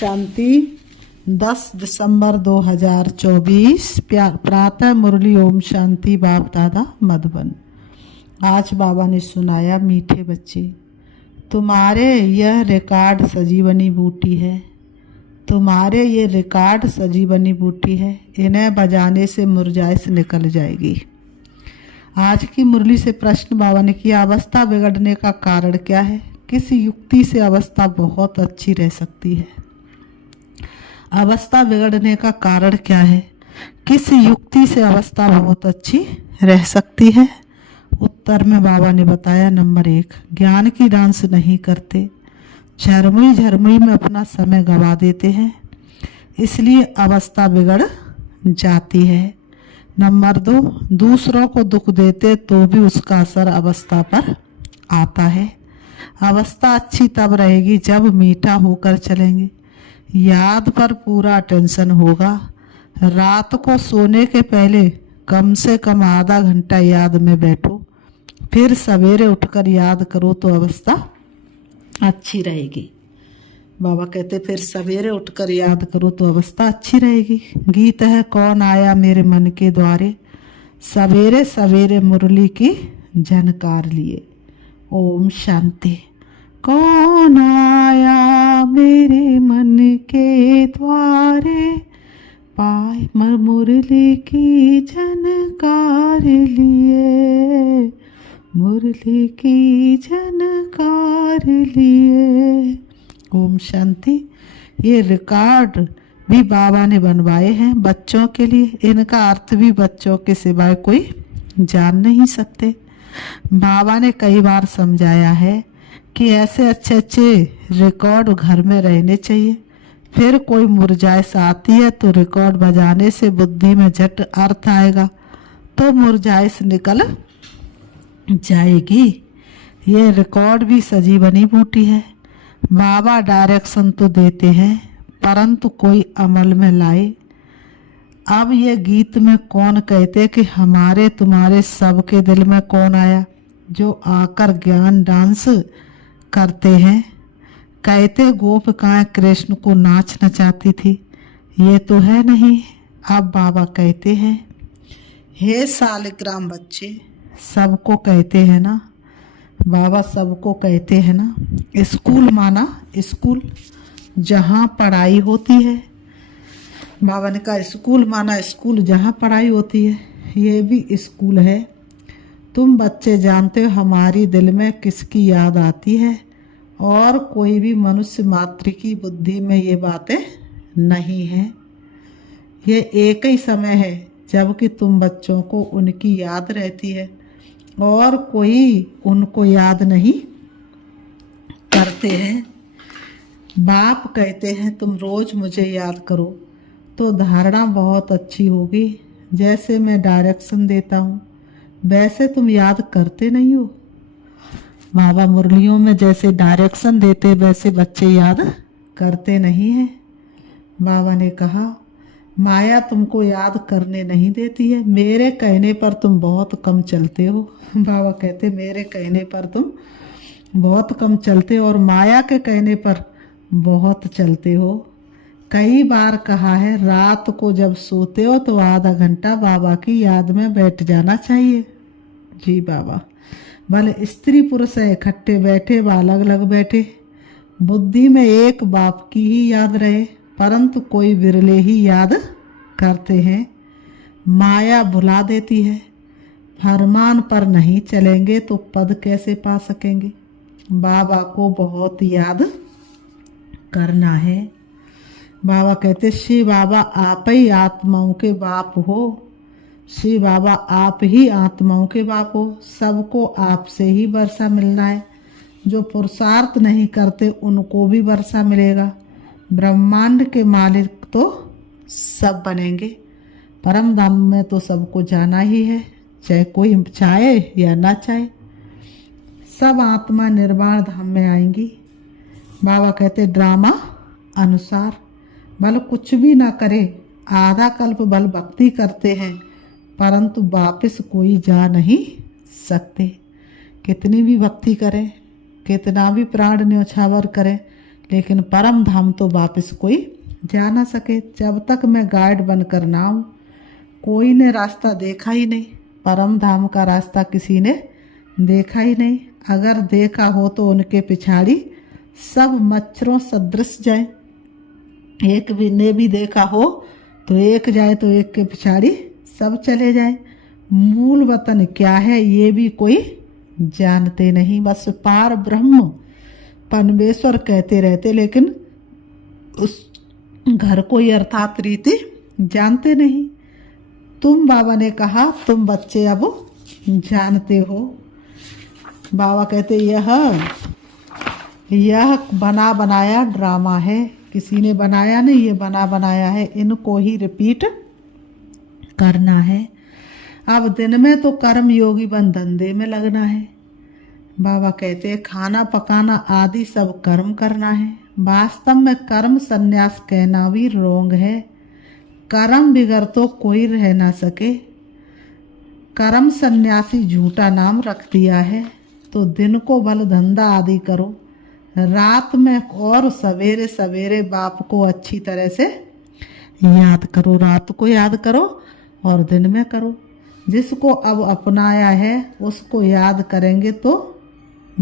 शांति 10 दिसंबर 2024 प्रातः मुरली ओम शांति बाप दादा मधुबन। आज बाबा ने सुनाया, मीठे बच्चे, तुम्हारे यह रिकॉर्ड सजीवनी बूटी है, तुम्हारे ये रिकॉर्ड सजीवनी बूटी है, इन्हें बजाने से मुरझाइश निकल जाएगी। आज की मुरली से प्रश्न बाबा ने किया, अवस्था बिगड़ने का कारण क्या है? किस युक्ति से अवस्था बहुत अच्छी रह सकती है? अवस्था बिगड़ने का कारण क्या है? किस युक्ति से अवस्था बहुत अच्छी रह सकती है? उत्तर में बाबा ने बताया, नंबर 1, ज्ञान की डांस नहीं करते, झरमुई झरमुई में अपना समय गवा देते हैं, इसलिए अवस्था बिगड़ जाती है। नंबर 2, दूसरों को दुख देते तो भी उसका असर अवस्था पर आता है। अवस्था अच्छी तब रहेगी जब मीठा होकर चलेंगे, याद पर पूरा अटेंशन होगा। रात को सोने के पहले कम से कम आधा घंटा याद में बैठो, फिर सवेरे उठकर याद करो तो अवस्था अच्छी रहेगी। बाबा कहते फिर सवेरे उठकर याद करो तो अवस्था अच्छी रहेगी। गीत है, कौन आया मेरे मन के द्वारे, सवेरे सवेरे मुरली की झनकार लिए। ओम शांति। कौन आया मेरे मन के द्वारे, पाए मुरली की झनकार लिए, मुरली की झनकार लिए। ओम शांति। ये रिकॉर्ड भी बाबा ने बनवाए हैं बच्चों के लिए, इनका अर्थ भी बच्चों के सिवाय कोई जान नहीं सकते। बाबा ने कई बार समझाया है कि ऐसे अच्छे अच्छे रिकॉर्ड घर में रहने चाहिए। फिर कोई मुरझाइश आती है तो रिकॉर्ड बजाने से बुद्धि में झट अर्थ आएगा तो मुरझाइश निकल जाएगी। ये रिकॉर्ड भी सजीवनी बूटी है। बाबा डायरेक्शन तो देते हैं परंतु कोई अमल में लाए। अब ये गीत में कौन कहते कि हमारे तुम्हारे सबके दिल में कौन आया जो आकर ज्ञान डांस करते हैं। कहते गोपिकाएं कृष्ण को नाच नचाती थी, ये तो है नहीं। अब बाबा कहते हैं, हे सालिग्राम बच्चे, सबको कहते हैं ना बाबा, सबको कहते हैं ना। स्कूल माना स्कूल जहाँ पढ़ाई होती है। बाबा ने कहा स्कूल माना स्कूल जहाँ पढ़ाई होती है, ये भी स्कूल है। तुम बच्चे जानते हो हमारी दिल में किसकी याद आती है, और कोई भी मनुष्य मात्र की बुद्धि में ये बातें नहीं हैं। ये एक ही समय है जबकि तुम बच्चों को उनकी याद रहती है और कोई उनको याद नहीं करते हैं। बाप कहते हैं तुम रोज मुझे याद करो तो धारणा बहुत अच्छी होगी। जैसे मैं डायरेक्शन देता हूँ वैसे तुम याद करते नहीं हो। बाबा मुरलियों में जैसे डायरेक्शन देते वैसे बच्चे याद करते नहीं हैं। बाबा ने कहा माया तुमको याद करने नहीं देती है, मेरे कहने पर तुम बहुत कम चलते हो। बाबा कहते मेरे कहने पर तुम बहुत कम चलते हो और माया के कहने पर बहुत चलते हो। कई बार कहा है रात को जब सोते हो तो आधा घंटा बाबा की याद में बैठ जाना चाहिए। जी बाबा, भले स्त्री पुरुष है इकट्ठे बैठे व अलग अलग बैठे, बुद्धि में एक बाप की ही याद रहे, परंतु कोई विरले ही याद करते हैं। माया भुला देती है। फरमान पर नहीं चलेंगे तो पद कैसे पा सकेंगे। बाबा को बहुत याद करना है। बाबा कहते श्री बाबा आप ही आत्माओं के बाप हो, श्री बाबा आप ही आत्माओं के बाप हो। सबको आपसे ही वर्षा मिलना है। जो पुरुषार्थ नहीं करते उनको भी वर्षा मिलेगा। ब्रह्मांड के मालिक तो सब बनेंगे। परम धाम में तो सबको जाना ही है, चाहे कोई चाहे या ना चाहे। सब आत्मा निर्वाण धाम में आएंगी। बाबा कहते ड्रामा अनुसार भले कुछ भी ना करे, आधा कल्प बल भक्ति करते हैं परंतु वापस कोई जा नहीं सकते। कितनी भी भक्ति करें, कितना भी प्राण न्योछावर करें, लेकिन परम धाम तो वापस कोई जा ना सके। जब तक मैं गाइड बनकर ना आऊँ, कोई ने रास्ता देखा ही नहीं। परम धाम का रास्ता किसी ने देखा ही नहीं। अगर देखा हो तो उनके पिछाड़ी सब मच्छरों सदृश जाए। एक भी ने भी देखा हो तो एक जाए तो एक के पिछाड़ी सब चले जाए। मूल वतन क्या है ये भी कोई जानते नहीं। बस पार ब्रह्म परमेश्वर कहते रहते, लेकिन उस घर को ये अर्थात रीति जानते नहीं। तुम, बाबा ने कहा, तुम बच्चे अब जानते हो। बाबा कहते यह बना बनाया ड्रामा है, किसी ने बनाया नहीं, ये बना बनाया है। इनको ही रिपीट करना है। अब दिन में तो कर्म योगी बन धंधे में लगना है। बाबा कहते हैं खाना पकाना आदि सब कर्म करना है। वास्तव में कर्म संन्यास कहना भी रोंग है। कर्म बिगर तो कोई रह ना सके। कर्म सन्यासी झूठा नाम रख दिया है। तो दिन को भल धंधा आदि करो, रात में और सवेरे सवेरे बाप को अच्छी तरह से याद करो। रात को याद करो और दिन में करो। जिसको अब अपनाया है उसको याद करेंगे तो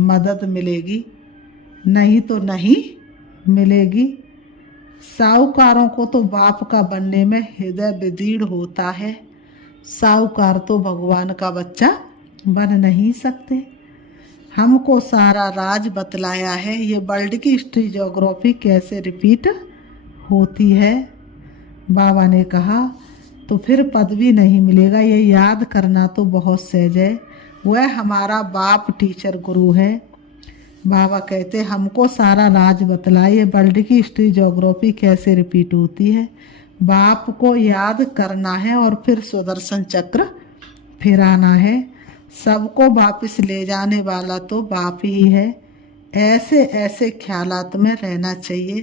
मदद मिलेगी, नहीं तो नहीं मिलेगी। साहूकारों को तो बाप का बनने में हृदय विदीर्ण होता है। साहूकार तो भगवान का बच्चा बन नहीं सकते। हमको सारा राज बतलाया है, ये वर्ल्ड की हिस्ट्री ज्योग्राफी कैसे रिपीट होती है। बाबा ने कहा तो फिर पदवी नहीं मिलेगा, ये याद करना तो बहुत सहज है। वह हमारा बाप टीचर गुरु है। बाबा कहते हमको सारा राज बतलाइए, वर्ल्ड की हिस्ट्री ज्योग्राफी कैसे रिपीट होती है। बाप को याद करना है और फिर सुदर्शन चक्र फिराना है। सबको वापस ले जाने वाला तो बाप ही है। ऐसे ऐसे ख्यालात में रहना चाहिए।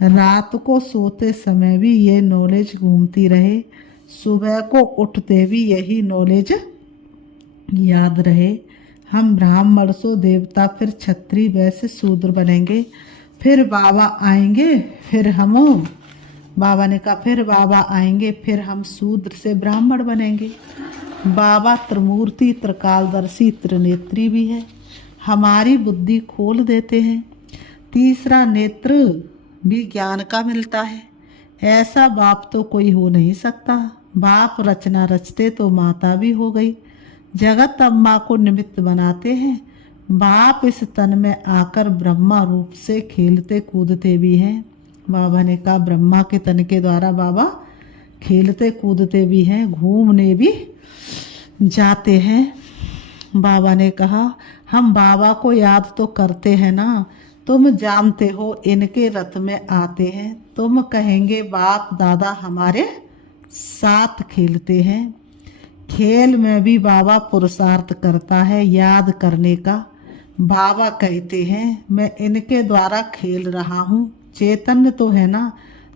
रात को सोते समय भी ये नॉलेज घूमती रहे, सुबह को उठते भी यही नॉलेज याद रहे। हम ब्राह्मण सो देवता, फिर क्षत्रिय, वैसे शूद्र बनेंगे। फिर बाबा आएंगे, फिर हम, बाबा ने कहा फिर बाबा आएंगे, फिर हम शूद्र से ब्राह्मण बनेंगे। बाबा त्रिमूर्ति, त्रिकालदर्शी, त्रिनेत्री भी है। हमारी बुद्धि खोल देते हैं। तीसरा नेत्र भी ज्ञान का मिलता है। ऐसा बाप तो कोई हो नहीं सकता। बाप रचना रचते तो माता भी हो गई। जगत अम्मा को निमित्त बनाते हैं। बाप इस तन में आकर ब्रह्मा रूप से खेलते कूदते भी हैं। बाबा ने कहा ब्रह्मा के तन के द्वारा बाबा खेलते कूदते भी हैं, घूमने भी जाते हैं। बाबा ने कहा हम बाबा को याद तो करते हैं ना, तुम जानते हो इनके रथ में आते हैं। तुम कहेंगे बाप दादा हमारे साथ खेलते हैं। खेल में भी बाबा पुरुषार्थ करता है याद करने का। बाबा कहते हैं मैं इनके द्वारा खेल रहा हूँ। चैतन्य तो है ना,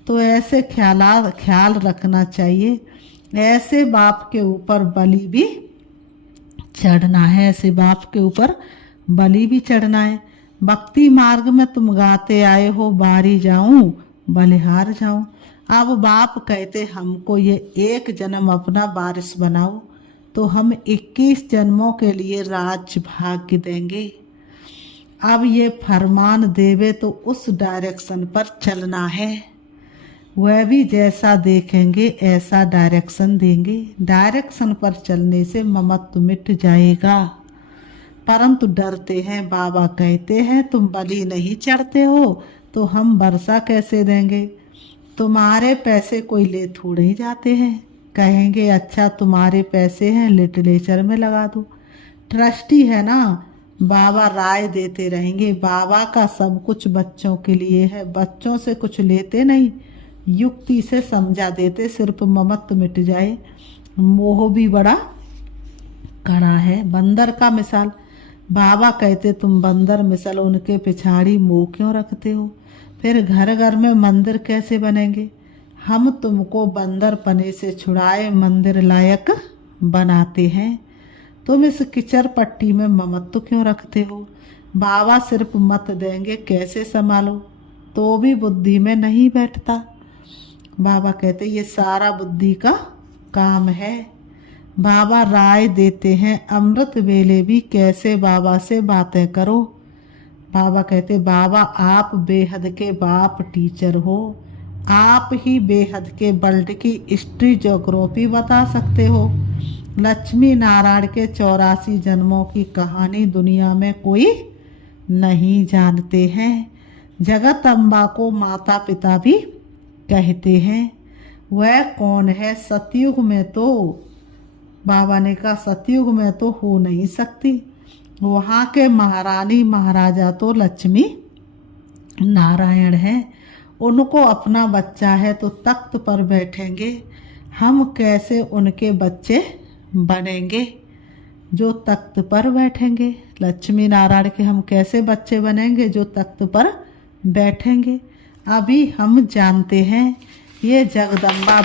तो ऐसे ख्याल रखना चाहिए। ऐसे बाप के ऊपर बलि भी चढ़ना है, ऐसे बाप के ऊपर बलि भी चढ़ना है। भक्ति मार्ग में तुम गाते आए हो बारी जाऊं बलिहार जाऊं। अब बाप कहते हमको ये एक जन्म अपना वारिस बनाओ, तो हम 21 जन्मों के लिए राज भाग्य देंगे। अब ये फरमान देवे तो उस डायरेक्शन पर चलना है। वह भी जैसा देखेंगे ऐसा डायरेक्शन देंगे। डायरेक्शन पर चलने से ममत्व मिट जाएगा। परंतु डरते हैं। बाबा कहते हैं तुम बलि नहीं चढ़ते हो तो हम वर्षा कैसे देंगे। तुम्हारे पैसे कोई ले थोड़े ही जाते हैं। कहेंगे अच्छा तुम्हारे पैसे हैं लिटरेचर में लगा दो। ट्रस्टी है ना, बाबा राय देते रहेंगे। बाबा का सब कुछ बच्चों के लिए है, बच्चों से कुछ लेते नहीं, युक्ति से समझा देते, सिर्फ ममत्व मिट जाए। मोह भी बड़ा कड़ा है। बंदर का मिसाल, बाबा कहते तुम बंदर मिसल उनके पिछाड़ी मोह क्यों रखते हो। फिर घर घर में मंदिर कैसे बनेंगे। हम तुमको बंदर पने से छुड़ाए मंदिर लायक बनाते हैं। तुम इस किचर पट्टी में ममत्व क्यों रखते हो। बाबा सिर्फ मत देंगे कैसे संभालो। तो भी बुद्धि में नहीं बैठता। बाबा कहते ये सारा बुद्धि का काम है। बाबा राय देते हैं अमृत वेले भी कैसे बाबा से बातें करो। बाबा कहते बाबा आप बेहद के बाप टीचर हो, आप ही बेहद के वर्ल्ड की हिस्ट्री ज्योग्राफी बता सकते हो। लक्ष्मी नारायण के 84 जन्मों की कहानी दुनिया में कोई नहीं जानते हैं। जगत अम्बा को माता पिता भी कहते हैं। वह कौन है? सतयुग में तो बाबा ने कहा सतयुग में तो हो नहीं सकती। वहाँ के महारानी महाराजा तो लक्ष्मी नारायण है। उनको अपना बच्चा है तो तख्त पर बैठेंगे। हम कैसे उनके बच्चे बनेंगे जो तख्त पर बैठेंगे? लक्ष्मी नारायण के हम कैसे बच्चे बनेंगे जो तख्त पर बैठेंगे? अभी हम जानते हैं ये जगदम्बा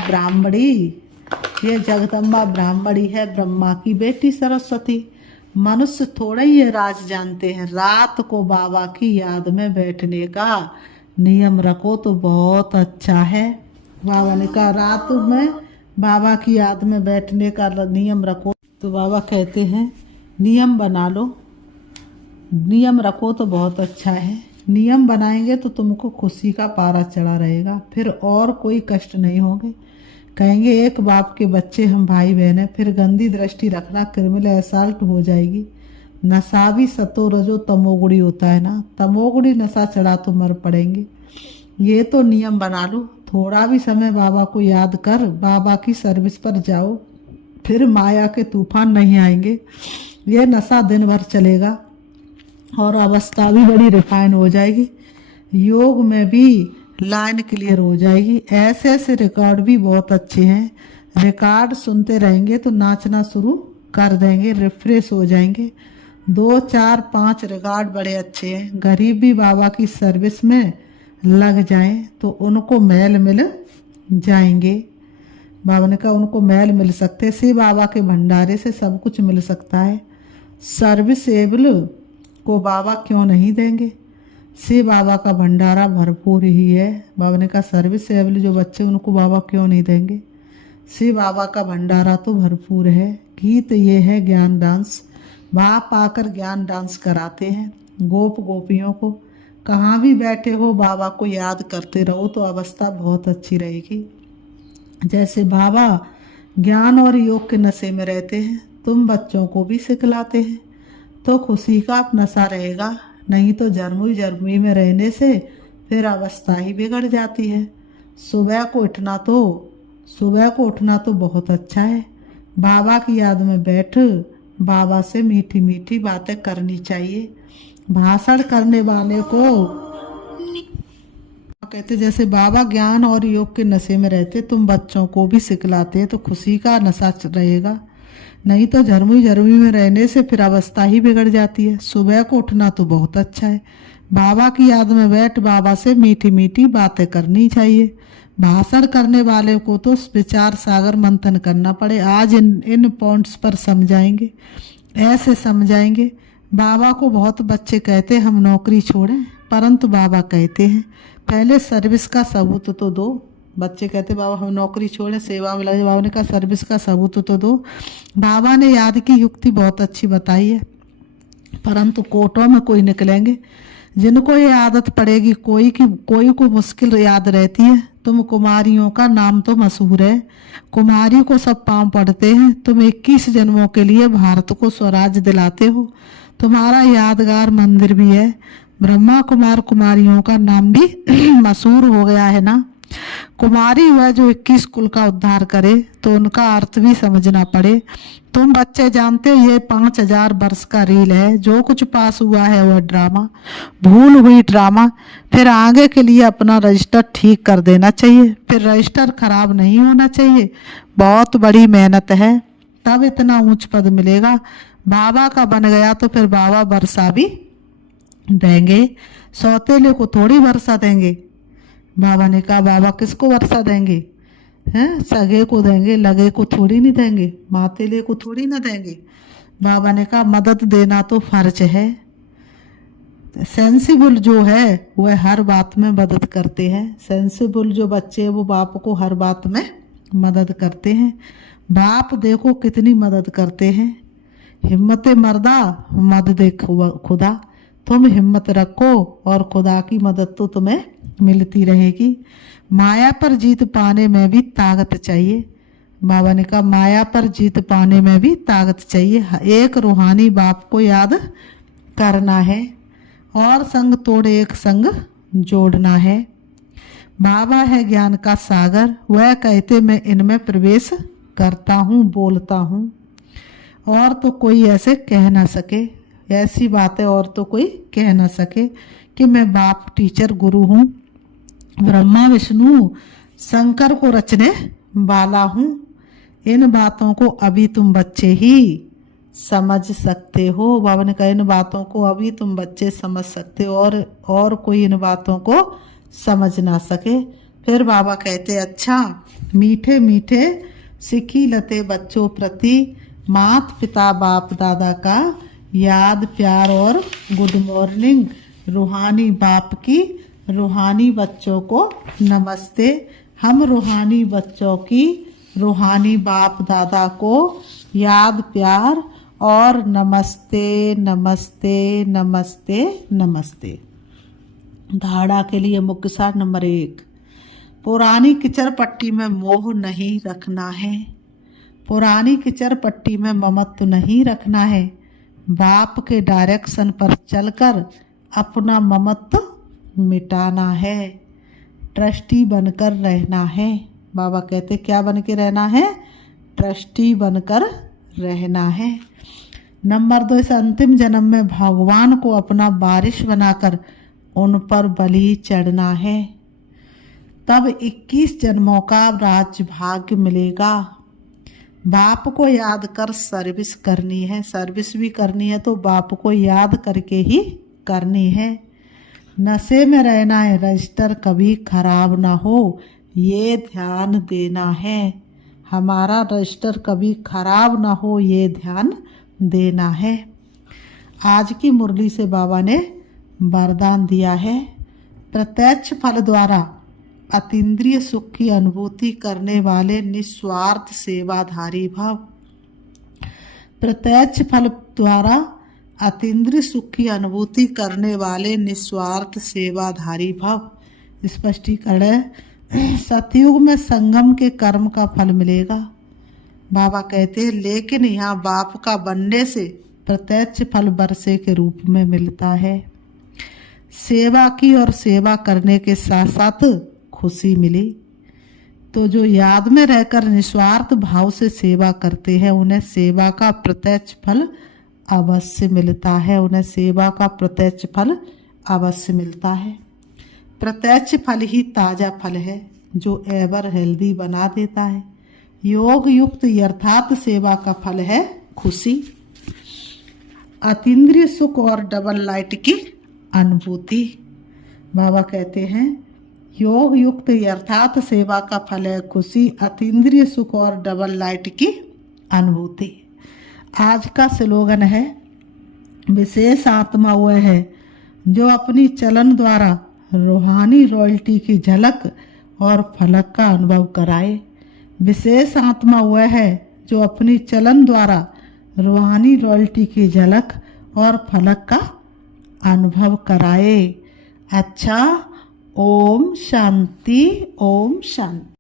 ब्राह्मणी है, ब्रह्मा की बेटी सरस्वती। मनुष्य थोड़ा ही ये राज जानते हैं। रात को बाबा की याद में बैठने का नियम रखो तो बहुत अच्छा है। बाबा ने कहा रात में बाबा की याद में बैठने का नियम रखो। तो बाबा कहते हैं नियम बना लो, नियम रखो तो बहुत अच्छा है। नियम बनाएंगे तो तुमको खुशी का पारा चढ़ा रहेगा, फिर और कोई कष्ट नहीं होंगे। कहेंगे एक बाप के बच्चे हम भाई बहन हैं, फिर गंदी दृष्टि रखना, क्रिमिनल असॉल्ट हो जाएगी। नशा भी सतो रजो तमोगुड़ी होता है ना, तमोगुड़ी नशा चढ़ा तो मर पड़ेंगे। ये तो नियम बना लो, थोड़ा भी समय बाबा को याद कर बाबा की सर्विस पर जाओ, फिर माया के तूफान नहीं आएंगे। ये नशा दिन भर चलेगा और अवस्था भी बड़ी रिफाइन हो जाएगी। योग में भी लाइन क्लियर हो जाएगी। ऐसे ऐसे रिकॉर्ड भी बहुत अच्छे हैं, रिकॉर्ड सुनते रहेंगे तो नाचना शुरू कर देंगे, रिफ्रेश हो जाएंगे। 2 4 5 रिकॉर्ड बड़े अच्छे हैं। गरीब भी बाबा की सर्विस में लग जाएं तो उनको मैल मिल जाएंगे। बाबा ने कहा उनको मैल मिल सकते, से बाबा के भंडारे से सब कुछ मिल सकता है। सर्विसेबल को बाबा क्यों नहीं देंगे? से बाबा का भंडारा भरपूर ही है। बाबा ने कहा सर्विसेबल जो बच्चे उनको बाबा क्यों नहीं देंगे? से बाबा का भंडारा तो भरपूर है। गीत ये है ज्ञान डांस, वहाँ पाकर ज्ञान डांस कराते हैं गोप गोपियों को। कहाँ भी बैठे हो बाबा को याद करते रहो तो अवस्था बहुत अच्छी रहेगी। जैसे बाबा ज्ञान और योग के नशे में रहते हैं, तुम बच्चों को भी सिखलाते हैं तो खुशी का नशा रहेगा। नहीं तो जर्मी में रहने से फिर अवस्था ही बिगड़ जाती है। सुबह को उठना तो बहुत अच्छा है। बाबा की याद में बैठ, बाबा से मीठी मीठी बातें करनी चाहिए। भाषण करने वाले को कहते जैसे बाबा ज्ञान और योग के नशे में रहते, तुम बच्चों को भी सिखलाते तो खुशी का नशा रहेगा। नहीं तो झरमुई में रहने से फिर अवस्था ही बिगड़ जाती है। सुबह को उठना तो बहुत अच्छा है। बाबा की याद में बैठ, बाबा से मीठी मीठी बातें करनी चाहिए। भाषण करने वाले को तो विचार सागर मंथन करना पड़े। आज इन पॉइंट्स पर समझाएंगे, ऐसे समझाएंगे। बाबा को बहुत बच्चे कहते हम नौकरी छोड़ें, परंतु बाबा कहते हैं पहले सर्विस का सबूत तो दो। बच्चे कहते बाबा हम नौकरी छोड़ें, सेवा में लगे। बाबा ने कहा सर्विस का सबूत तो दो। बाबा ने याद की युक्ति बहुत अच्छी बताई है, परंतु कोटों में कोई निकलेंगे जिनको ये आदत पड़ेगी। कोई को मुश्किल याद रहती है। तुम कुमारियों का नाम तो मशहूर है, कुमारी को सब पांव पड़ते हैं। तुम 21 जन्मों के लिए भारत को स्वराज दिलाते हो। तुम्हारा यादगार मंदिर भी है। ब्रह्मा कुमार कुमारियों का नाम भी मशहूर हो गया है ना। कुमारी वह जो 21 कुल का उद्धार करे, तो उनका अर्थ भी समझना पड़े। तुम बच्चे जानते हो ये 5000 वर्ष का रील है। जो कुछ पास हुआ है वह ड्रामा, भूल हुई ड्रामा। फिर आगे के लिए अपना रजिस्टर ठीक कर देना चाहिए, फिर रजिस्टर खराब नहीं होना चाहिए। बहुत बड़ी मेहनत है, तब इतना ऊंच पद मिलेगा। बाबा का बन गया तो फिर बाबा वर्षा भी देंगे, सौतेले को थोड़ी वर्षा देंगे। बाबा ने कहा बाबा किसको वर्षा देंगे? हैं, सगे को देंगे, लगे को थोड़ी नहीं देंगे, मातेले को थोड़ी ना देंगे। बाबा ने कहा मदद देना तो फर्ज है। सेंसिबल जो है वह हर बात में मदद करते हैं। सेंसिबल जो बच्चे हैं वो बाप को हर बात में मदद करते हैं। बाप देखो कितनी मदद करते हैं। हिम्मत मर्दा मदद खुदा, तुम हिम्मत रखो और खुदा की मदद तो तुम्हें मिलती रहेगी। माया पर जीत पाने में भी ताकत चाहिए। बाबा ने कहा माया पर जीत पाने में भी ताकत चाहिए। एक रूहानी बाप को याद करना है और संग तोड़े एक संग जोड़ना है। बाबा है ज्ञान का सागर, वह कहते मैं इनमें प्रवेश करता हूँ, बोलता हूँ, और तो कोई ऐसे कह ना सके। ऐसी बातें और तो कोई कह ना सके कि मैं बाप टीचर गुरु हूँ, ब्रह्मा विष्णु शंकर को रचने वाला हूँ। इन बातों को अभी तुम बच्चे ही समझ सकते हो। बाबा ने कहा इन बातों को अभी तुम बच्चे समझ सकते हो और कोई इन बातों को समझ ना सके। फिर बाबा कहते अच्छा मीठे मीठे सिखी लते बच्चों प्रति मात पिता बाप दादा का याद प्यार और गुड मॉर्निंग। रूहानी बाप की रूहानी बच्चों को नमस्ते। हम रूहानी बच्चों की रूहानी बाप दादा को याद प्यार और नमस्ते नमस्ते नमस्ते नमस्ते। धाड़ा के लिए मुख्य सार नंबर 1, पुरानी किचर पट्टी में मोह नहीं रखना है। पुरानी किचर पट्टी में ममत्व नहीं रखना है। बाप के डायरेक्शन पर चलकर अपना ममत्व मिटाना है। ट्रस्टी बनकर रहना है। बाबा कहते क्या बन के रहना है? ट्रस्टी बनकर रहना है। नंबर 2, इस अंतिम जन्म में भगवान को अपना वारिस बनाकर उन पर बलि चढ़ना है। तब 21 जन्मों का राज्य भाग्य मिलेगा। बाप को याद कर सर्विस करनी है। सर्विस भी करनी है तो बाप को याद करके ही करनी है। नशे में रहना है, रजिस्टर कभी खराब ना हो, ये ध्यान देना है। हमारा रजिस्टर कभी खराब ना हो, ये ध्यान देना है। आज की मुरली से बाबा ने वरदान दिया है, प्रत्यक्ष फल द्वारा अतीन्द्रिय सुख की अनुभूति करने वाले निस्वार्थ सेवाधारी भव। प्रत्यक्ष फल द्वारा अतीन्द्रिय सुख की अनुभूति करने वाले निस्वार्थ सेवाधारी भव। स्पष्टीकरण है, सतयुग में संगम के कर्म का फल मिलेगा। बाबा कहते हैं लेकिन यहाँ बाप का बनने से प्रत्यक्ष फल वर्षे के रूप में मिलता है। सेवा की और सेवा करने के साथ साथ खुशी मिली। तो जो याद में रहकर निस्वार्थ भाव से सेवा करते हैं उन्हें सेवा का प्रत्यक्ष फल अवश्य मिलता है। उन्हें सेवा का प्रत्यक्ष फल अवश्य मिलता है। प्रत्यक्ष फल ही ताजा फल है जो एवर हेल्दी बना देता है। योग युक्त यथार्थ सेवा का फल है खुशी, अतीन्द्रिय सुख और डबल लाइट की अनुभूति। बाबा कहते हैं योग युक्त यथार्थ सेवा का फल है खुशी, अतीन्द्रिय सुख और डबल लाइट की अनुभूति। आज का स्लोगन है, विशेष आत्मा वह है जो अपनी चलन द्वारा रूहानी रॉयल्टी की झलक और फलक का अनुभव कराए। विशेष आत्मा वह है जो अपनी चलन द्वारा रूहानी रॉयल्टी की झलक और फलक का अनुभव कराए। अच्छा, ओम शांति, ओम शांति।